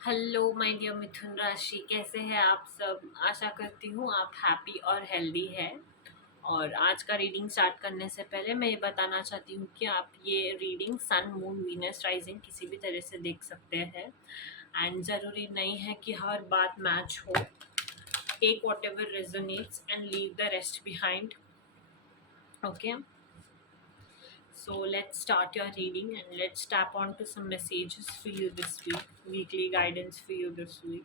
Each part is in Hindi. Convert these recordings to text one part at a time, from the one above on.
हेलो माय डियर मिथुन राशि, कैसे हैं आप सब। आशा करती हूँ आप हैप्पी और हेल्दी है। और आज का रीडिंग स्टार्ट करने से पहले मैं ये बताना चाहती हूँ कि आप ये reading sun moon Venus rising किसी भी तरह से देख सकते हैं। एंड ज़रूरी नहीं है कि हर बात मैच हो। Take whatever resonates and leave the rest behind. Okay, so let's start your reading and let's tap on to some messages for you this week, weekly guidance for you this week.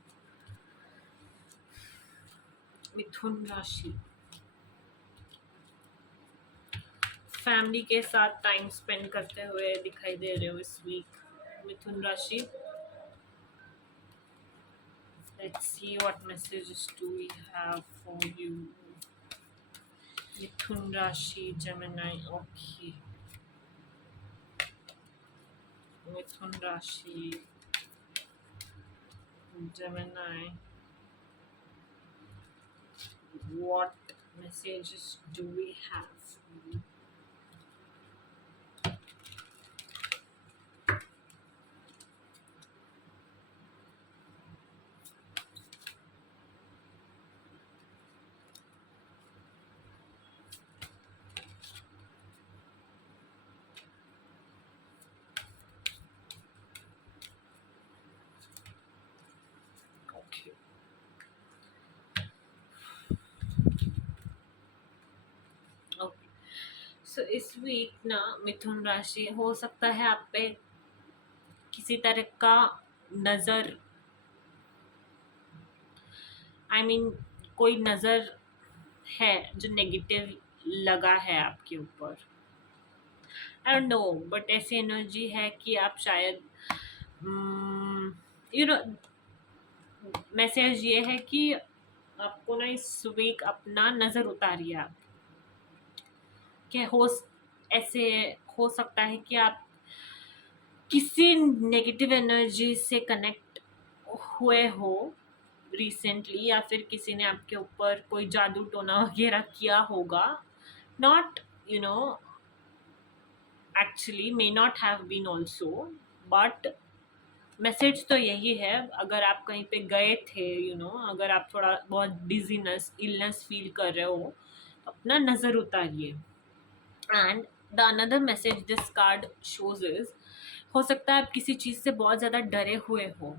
मिथुन राशि, फैमिली के साथ टाइम स्पेंड करते हुए दिखाई दे रहे हो इस वीक मिथुन राशि। Let's see what messages do we have for you मिथुन राशि जेमिनी। ओके, मिथुन राशि Gemini, what messages do we have for you. Okay, okay, so इस वीक ना मिथुन राशि, हो सकता है आप पे किसी तरह का नज़र, कोई नज़र है जो नेगेटिव लगा है आपके ऊपर। आई डोंट नो, बट ऐसी एनर्जी है कि आप शायद यू नो मैसेज ये है कि आपको ना इस वीक अपना नज़र उतारिए आप। कि ऐसे हो सकता है कि आप किसी नेगेटिव एनर्जी से कनेक्ट हुए हो रिसेंटली, या फिर किसी ने आपके ऊपर कोई जादू टोना वगैरह किया होगा। Not you know actually may not have been also, but message तो यही है। अगर आप कहीं पे गए थे, अगर आप थोड़ा बहुत डिजीनेस इलनेस फील कर रहे हो, अपना नज़र उतारिए। And the another message this card shows is, हो सकता है आप किसी चीज़ से बहुत ज़्यादा डरे हुए हो।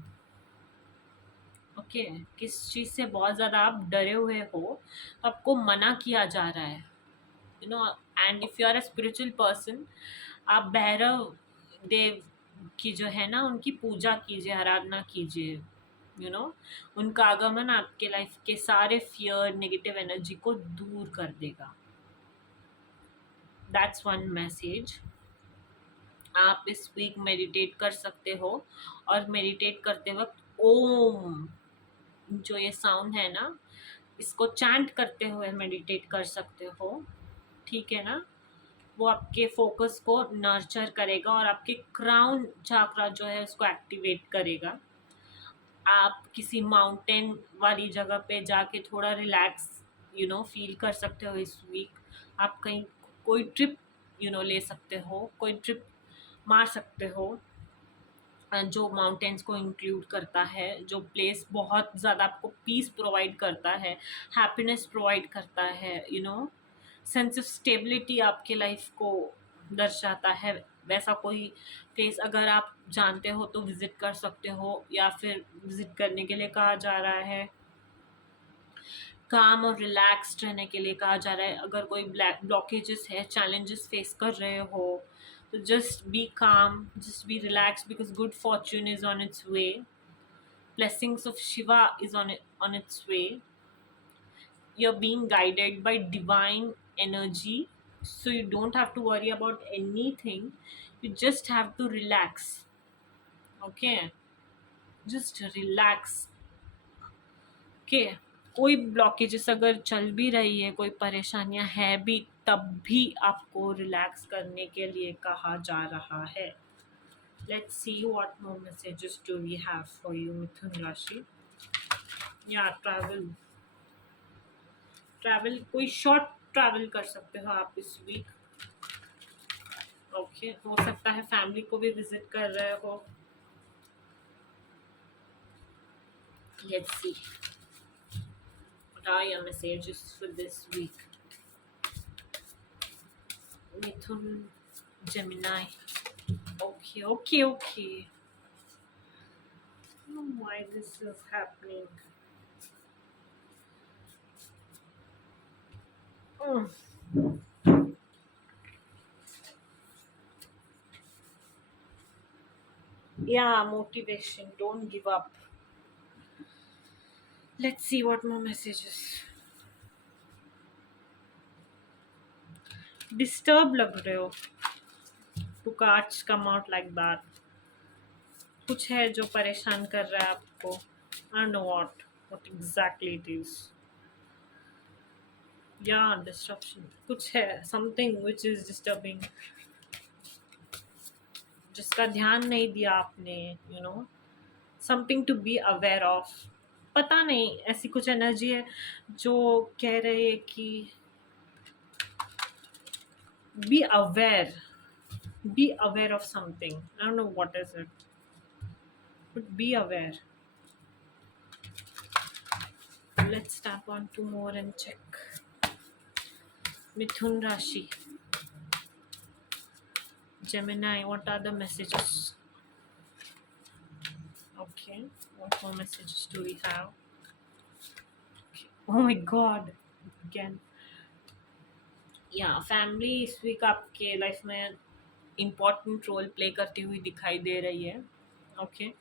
ओके, किस चीज़ से बहुत ज़्यादा आप डरे हुए हो, आपको मना किया जा रहा है। And if you are a spiritual person, आप भैरव देव की जो है ना, उनकी पूजा कीजिए, आराधना कीजिए। उनका आगमन आपके लाइफ के सारे फियर नेगेटिव एनर्जी को दूर कर देगा। That's one message. आप इस वीक मेडिटेट कर सकते हो, और मेडिटेट करते वक्त ओम जो ये साउंड है ना, इसको चैंट करते हुए मेडिटेट कर सकते हो। ठीक है ना, वो आपके फोकस को नर्चर करेगा और आपके क्राउन चाकरा जो है उसको एक्टिवेट करेगा। आप किसी माउंटेन वाली जगह पे जाके थोड़ा रिलैक्स फील कर सकते हो इस वीक। आप कहीं कोई ट्रिप ले सकते हो, कोई ट्रिप मार सकते हो जो माउंटेन्स को इंक्लूड करता है, जो प्लेस बहुत ज़्यादा आपको पीस प्रोवाइड करता है, हैप्पीनेस प्रोवाइड करता है, सेंस ऑफ स्टेबिलिटी आपके लाइफ को दर्शाता है। वैसा कोई प्लेस अगर आप जानते हो तो विज़िट कर सकते हो, या फिर विज़िट करने के लिए कहा जा रहा है। काम और रिलैक्स्ड रहने के लिए कहा जा रहा है। अगर कोई ब्लॉकेजेस है, चैलेंजेस फेस कर रहे हो, तो जस्ट बी काम, just be relax, because good Fortune is on it's way. Blessings of Shiva is on its way. You're being guided by divine energy, so you don't have to worry about anything. You just have to relax. Okay, just relax. Okay, कोई ब्लॉकेजेस अगर चल भी रही है, कोई परेशानियां है भी, तब भी आपको रिलैक्स करने के लिए कहा जा रहा है। Let's see what more messages do we have for you, Mithun Rashi. Yeah, travel कोई शॉर्ट ट्रैवल कर सकते हो आप इस वीक। ओके, हो सकता है फैमिली को भी विजिट कर रहे हो। Let's see. What are your messages for this week? Mithun, Gemini. Okay, okay, okay. I don't know why this is happening. Mm. Yeah, motivation. Don't give up. Let's see what more messages. Disturb लग रहे हो. Two cards come out like that. कुछ है जो परेशान कर रहा है आपको. I don't know what exactly it is. Yeah, disruption. कुछ है. Something which is disturbing. जिसका ध्यान नहीं दिया आपने. You know. Something to be aware of. पता नहीं ऐसी कुछ एनर्जी है जो कह रही है कि be aware of something. I don't know what is it, but be aware. Let's tap on two more and check. Mithun Rashi, Gemini, what are the messages? Okay, what more messages do we have? Okay. Oh my god, again. Yeah, family इस वीक आपके लाइफ में इम्पोर्टेंट रोल प्ले करती हुई दिखाई दे रही है. Okay,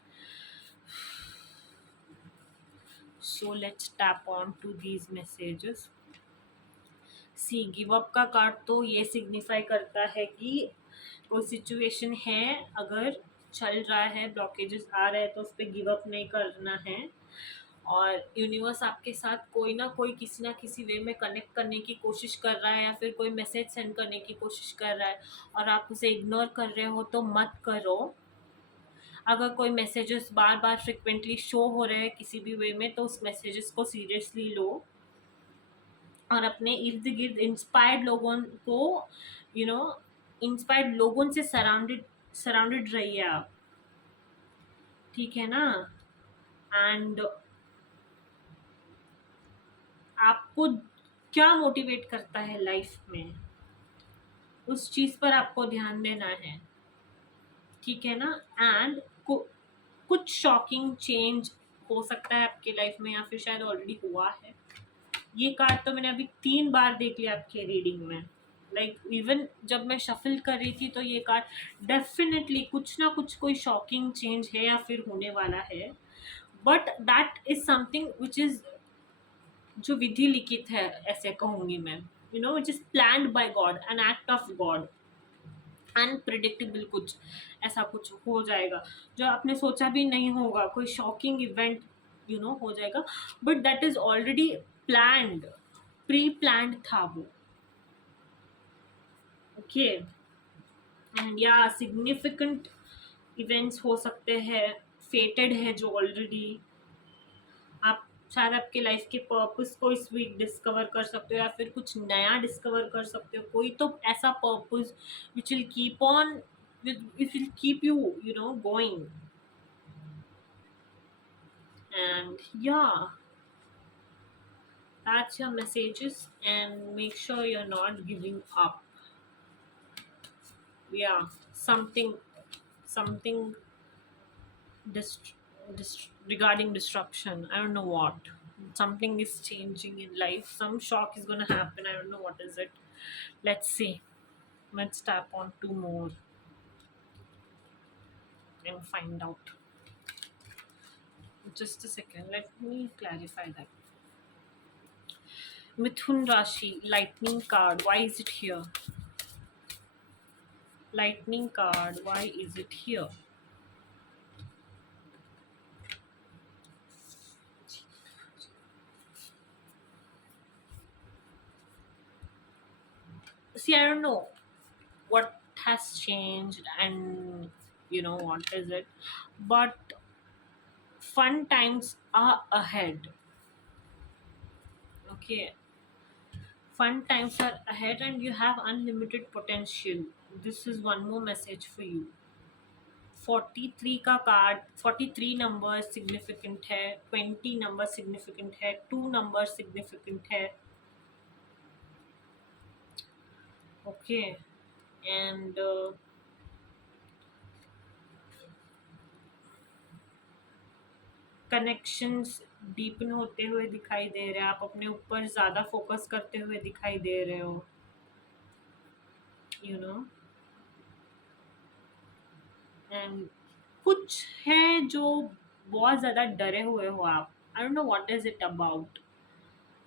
so let's tap on to these messages. See give up का कार्ड तो ये सिग्निफाई करता है कि कोई सिचुएशन है, अगर चल रहा है, ब्लॉकेजेस आ रहे हैं तो उस पर गिव अप नहीं करना है. और यूनिवर्स आपके साथ कोई ना कोई किसी ना किसी वे में कनेक्ट करने की कोशिश कर रहा है, या फिर कोई मैसेज सेंड करने की कोशिश कर रहा है और आप उसे इग्नोर कर रहे हो तो मत करो. अगर कोई मैसेजेस बार बार फ्रिक्वेंटली शो हो रहे हैं किसी भी वे में तो उस मैसेजेस को सीरियसली लो और अपने इर्द गिर्द इंस्पायर्ड लोगों को यू नो इंस्पायर्ड लोगों से सराउंडेड रहिए आप. ठीक है ना. एंड आपको क्या मोटिवेट करता है लाइफ में, उस चीज पर आपको ध्यान देना है. ठीक है ना. एंड कुछ शॉकिंग चेंज हो सकता है आपके लाइफ में, या फिर शायद ऑलरेडी हुआ है. ये कार्ड तो मैंने अभी 3 बार देख लिया आपके रीडिंग में. लाइक इवन जब मैं शफल कर रही थी तो ये कार्ड डेफिनेटली कुछ ना कुछ कोई शॉकिंग चेंज है या फिर होने वाला है. But that is something which is जो विधि लिखित है, ऐसे कहूंगी मैं. Which is planned by God, an act of God. Unpredictable कुछ ऐसा कुछ हो जाएगा जो आपने सोचा भी नहीं होगा. कोई शॉकिंग इवेंट हो जाएगा, but that is already planned, pre planned था वो. ओके. एंड या सिग्निफिकेंट इवेंट्स हो सकते हैं, फेटेड है जो ऑलरेडी. आप शायद आपके लाइफ के पर्पस को इस वीक डिस्कवर कर सकते हो, या फिर कुछ नया डिस्कवर कर सकते हो. कोई तो ऐसा purpose which will keep on, which will keep you going. And या that's your messages, and make sure you're not giving up. Yeah, something regarding disruption. I don't know what. Something is changing in life. Some shock is gonna happen. I don't know what is it. Let's see. Let's tap on two more and find out. Just a second. Let me clarify that. Mithun Rashi, lightning card. Why is it here? Lightning card. Why is it here? See, I don't know what has changed and what is it, but fun times are ahead. Okay, fun times are ahead and you have unlimited potential. This is one more message for you. 43 का कार्ड, 43 नंबर सिग्निफिकेंट है, 20 नंबर सिग्निफिकेंट है, 2 नंबर सिग्निफिकेंट है. ओके. एंड कनेक्शंस डीपन होते हुए दिखाई दे रहे हैं. आप अपने ऊपर ज़्यादा फोकस करते हुए दिखाई दे रहे हो, यू नो. एंड कुछ है जो बहुत ज़्यादा डरे हुए हो आप. I don't know what is it about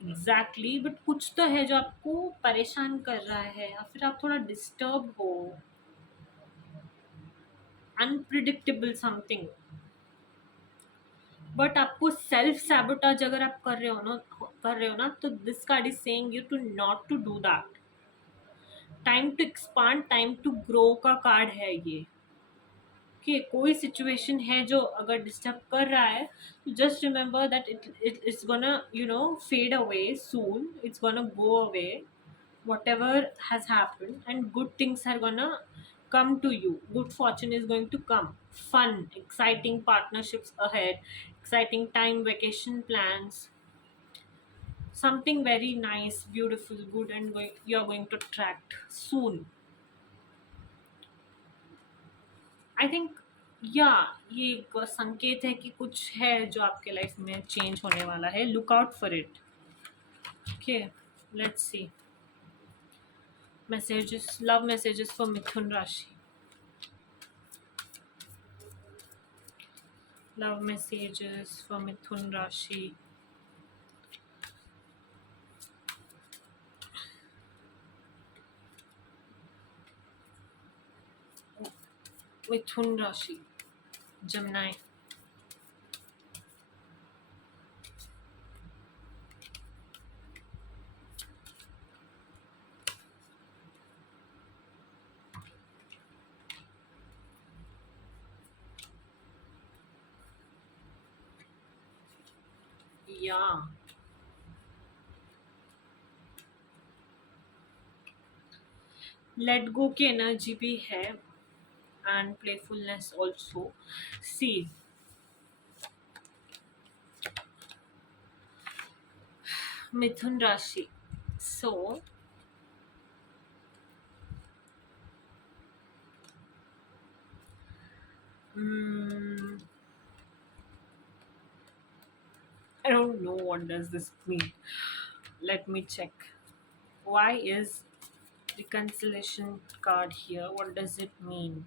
exactly, but कुछ तो है जो आपको परेशान कर रहा है, या फिर आप थोड़ा डिस्टर्ब हो. Unpredictable something. बट आपको सेल्फ सैबोटाज अगर आप कर रहे हो ना, तो this card is saying you to not to do that. Time to expand, time to grow का कार्ड है ये. कि कोई सिचुएशन है जो अगर डिस्टर्ब कर रहा है, तो just remember that it it's gonna fade away soon. It's gonna go away. Whatever has happened, and good things are gonna come to you. Good fortune is going to come. Fun, exciting partnerships ahead, exciting time, vacation plans, something very nice, beautiful, good, and you're going to attract soon. I think, या ये एक संकेत है कि कुछ है जो आपके लाइफ में चेंज होने वाला है. Look out for it. Okay, let's see. Messages, love messages for Mithun Rashi. Love messages for Mithun Rashi. Mithun Rashi. Gemini. Yeah. Let go की एनर्जी भी है, एंड प्लेफुलनेस ऑल्सो. सी, मिथुन राशि. सो I don't know what does this mean. Let me check. Why is reconciliation card here? What does it mean?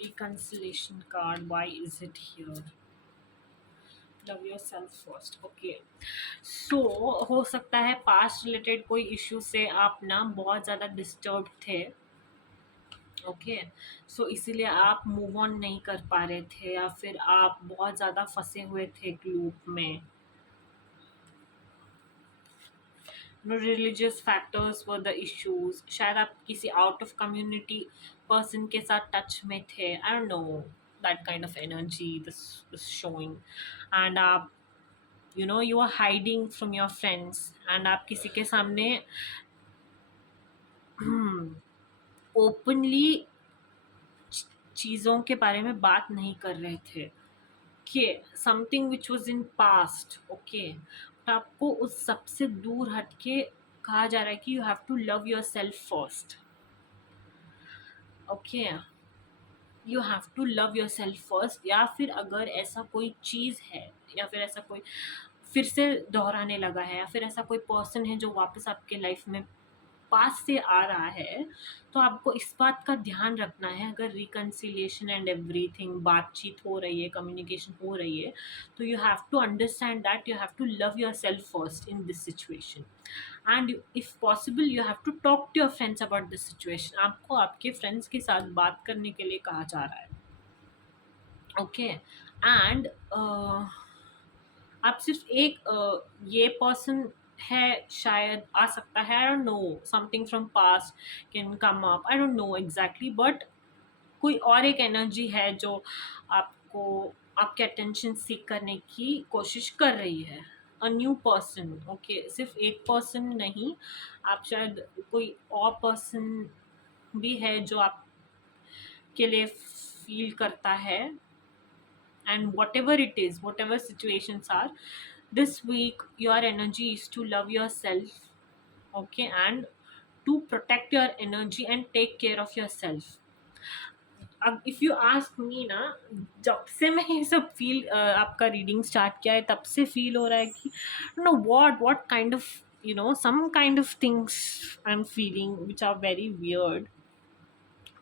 Reconciliation card, why is it here? Love yourself first. Okay. So हो सकता है पास्ट रिलेटेड कोई इश्यू से आप ना बहुत ज़्यादा डिस्टर्ब थे. ओके. सो इसीलिए आप मूव ऑन नहीं कर पा रहे थे, या फिर आप बहुत ज़्यादा फंसे हुए थे एक लूप में. Religious factors were the issues. शायद आप किसी आउट ऑफ कम्युनिटी पर्सन के साथ टच में थे. I don't know, that kind of energy this showing. And आप you are hiding from your friends, and आप किसी के सामने ओपनली चीज़ों के बारे में बात नहीं कर रहे थे. कि something which was in past. Okay. तो आपको उस सबसे दूर हटके कहा जा रहा है कि you have to love yourself first. Okay. You have to love yourself first. या फिर अगर ऐसा कोई चीज़ है, या फिर ऐसा कोई फिर से दोहराने लगा है, या फिर ऐसा कोई पर्सन है जो वापस आपके लाइफ में पास से आ रहा है, तो आपको इस बात का ध्यान रखना है. अगर रिकन्सिलिएशन एंड एवरीथिंग, बातचीत हो रही है, कम्युनिकेशन हो रही है, तो you have to understand that you have to love yourself first in this situation. And if possible you have to talk to your friends about this situation. आपको आपके फ्रेंड्स के साथ बात करने के लिए कहा जा रहा है. ओके. एंड आप सिर्फ एक ये पर्सन है, शायद आ सकता है. I don't know, something from past can come up. I don't know exactly, but कोई और एक एनर्जी है जो आपको आपके अटेंशन सीख करने की कोशिश कर रही है. A new person. ओके. सिर्फ एक पर्सन नहीं, आप शायद कोई और पर्सन भी है जो आपके आपके लिए फील करता है, and whatever it is, whatever situations are, this week your energy is to love yourself, okay, and to protect your energy and take care of yourself. अब इफ़ यू आस्क मी ना, जब से मैं ये सब फील आपका रीडिंग स्टार्ट किया है तब से फील हो रहा है कि know what kind of some kind of things I'm feeling which are very weird,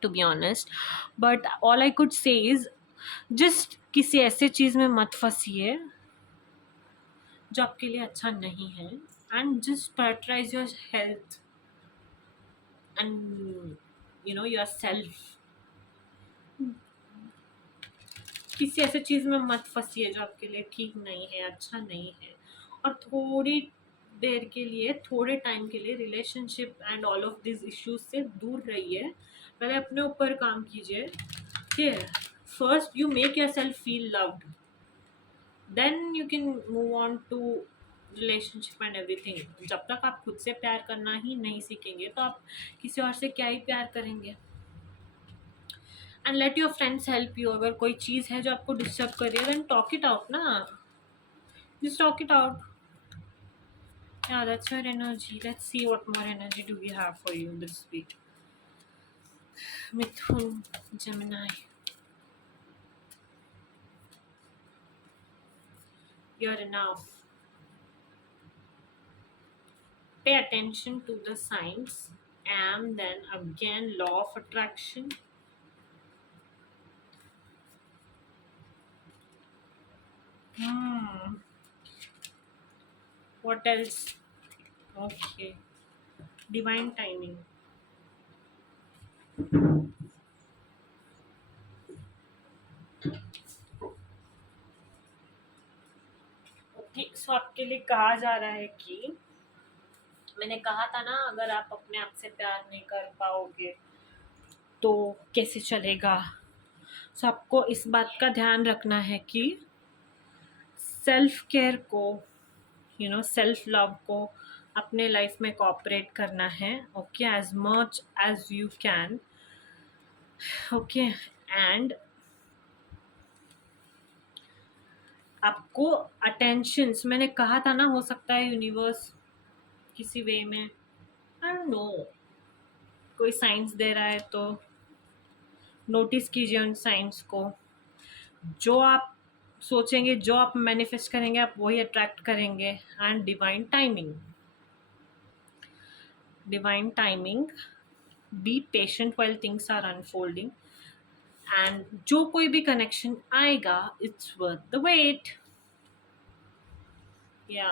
to be honest. But all I could say is just किसी ऐसे चीज़ में मत फंसिए जो आपके लिए अच्छा नहीं है, and just prioritise your health and yourself. किसी ऐसे चीज़ में मत फंसिए जो आपके लिए ठीक नहीं है, अच्छा नहीं है, और थोड़ी देर के लिए, थोड़े टाइम के लिए relationship and all of this issues से दूर रहिए। पहले अपने ऊपर काम कीजिए, ठीक है। First you make yourself feel loved, then you can move on to relationship and everything. जब तक आप खुद से प्यार करना ही नहीं सीखेंगे तो आप किसी और से क्या ही प्यार करेंगे। And let your friends help you. अगर कोई चीज़ है जो आपको डिस्टर्ब कर रही है, देन टॉक इट आउट ना, just talk it out. Yeah, that's your energy. Let's see what more energy do we have for you this week. Mithun, Gemini. You're enough. Pay attention to the signs, and then again law of attraction. What else? Okay. Divine timing. Okay, so आपके लिए कहा जा रहा है कि मैंने कहा था ना, अगर आप अपने आप से प्यार नहीं कर पाओगे तो कैसे चलेगा। सो आपको इस बात का ध्यान रखना है कि सेल्फ केयर को, सेल्फ लव को अपने लाइफ में कोऑपरेट करना है, okay, as much as you can, okay. And आपको अटेंशंस, मैंने कहा था ना, हो सकता है यूनिवर्स किसी वे में, आई डोंट नो, कोई साइंस दे रहा है तो नोटिस कीजिए उन साइंस को। जो आप सोचेंगे, जो आप मैनिफेस्ट करेंगे, आप वही अट्रैक्ट करेंगे। And divine timing, be patient while things are unfolding, and जो कोई भी कनेक्शन आएगा, it's worth the wait. Yeah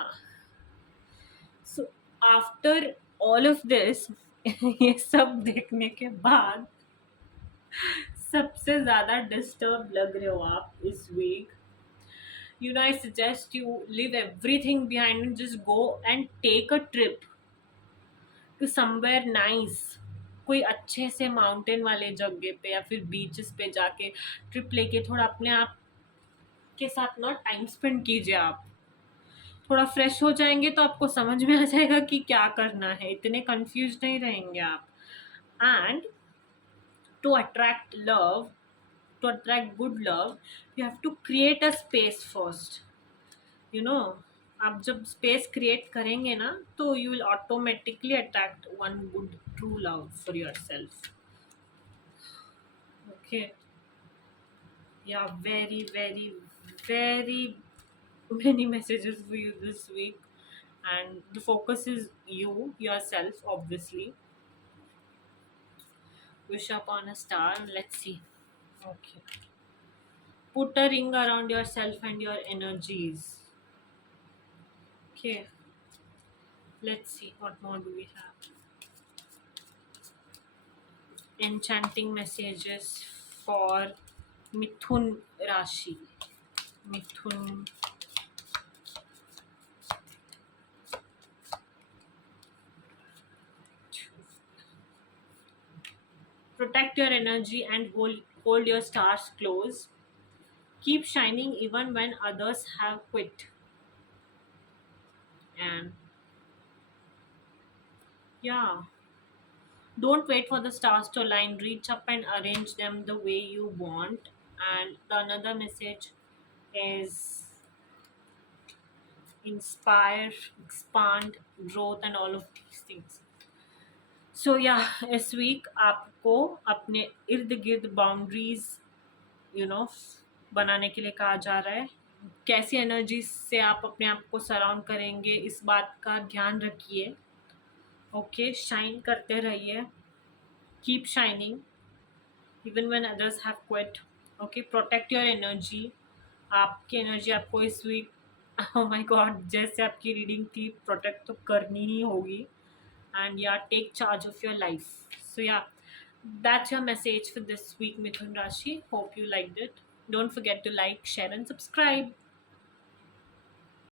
so after all of this ये सब देखने के बाद सबसे ज़्यादा डिस्टर्ब लग रहे हो आप इस week, I suggest you leave everything behind and just go and take a trip to somewhere nice. कोई अच्छे से माउंटेन वाले जगह पे या फिर बीचेस पे जाके ट्रिप लेके थोड़ा अपने आप के साथ ना टाइम स्पेंड कीजिए। आप थोड़ा फ्रेश हो जाएंगे तो आपको समझ में आ जाएगा कि क्या करना है, इतने कंफ्यूज नहीं रहेंगे आप। And to attract love, to attract good love, you have to create a space first. आप जब स्पेस क्रिएट करेंगे ना तो you will automatically attract one good true love for yourself, okay. Yeah very very very many messages for you this week, and the focus is yourself, obviously. Wish upon a star. Let's see. Okay, put a ring around yourself and your energies. Okay, let's see what more do we have. Enchanting messages for Mithun Rashi. Mithun. Protect your energy and hold your stars close. Keep shining even when others have quit. And yeah, Don't wait for the stars to align. Reach up and arrange them the way you want. And the another message is inspire, expand, growth, and all of these things. सो या इस वीक आपको अपने इर्द गिर्द बाउंड्रीज बनाने के लिए कहा जा रहा है. कैसी एनर्जी से आप अपने आप को सराउंड करेंगे इस बात का ध्यान रखिए. ओके, शाइन करते रहिए. Keep shining even when others have quit. Okay, protect your energy. आपकी एनर्जी आपको इस वीक ओह माय गॉड, जैसे आपकी रीडिंग थी, प्रोटेक्ट तो करनी ही होगी. And yeah, take charge of your life. So yeah, that's your message for this week, Mithun Rashi. Hope you liked it. Don't forget to like, share, and subscribe.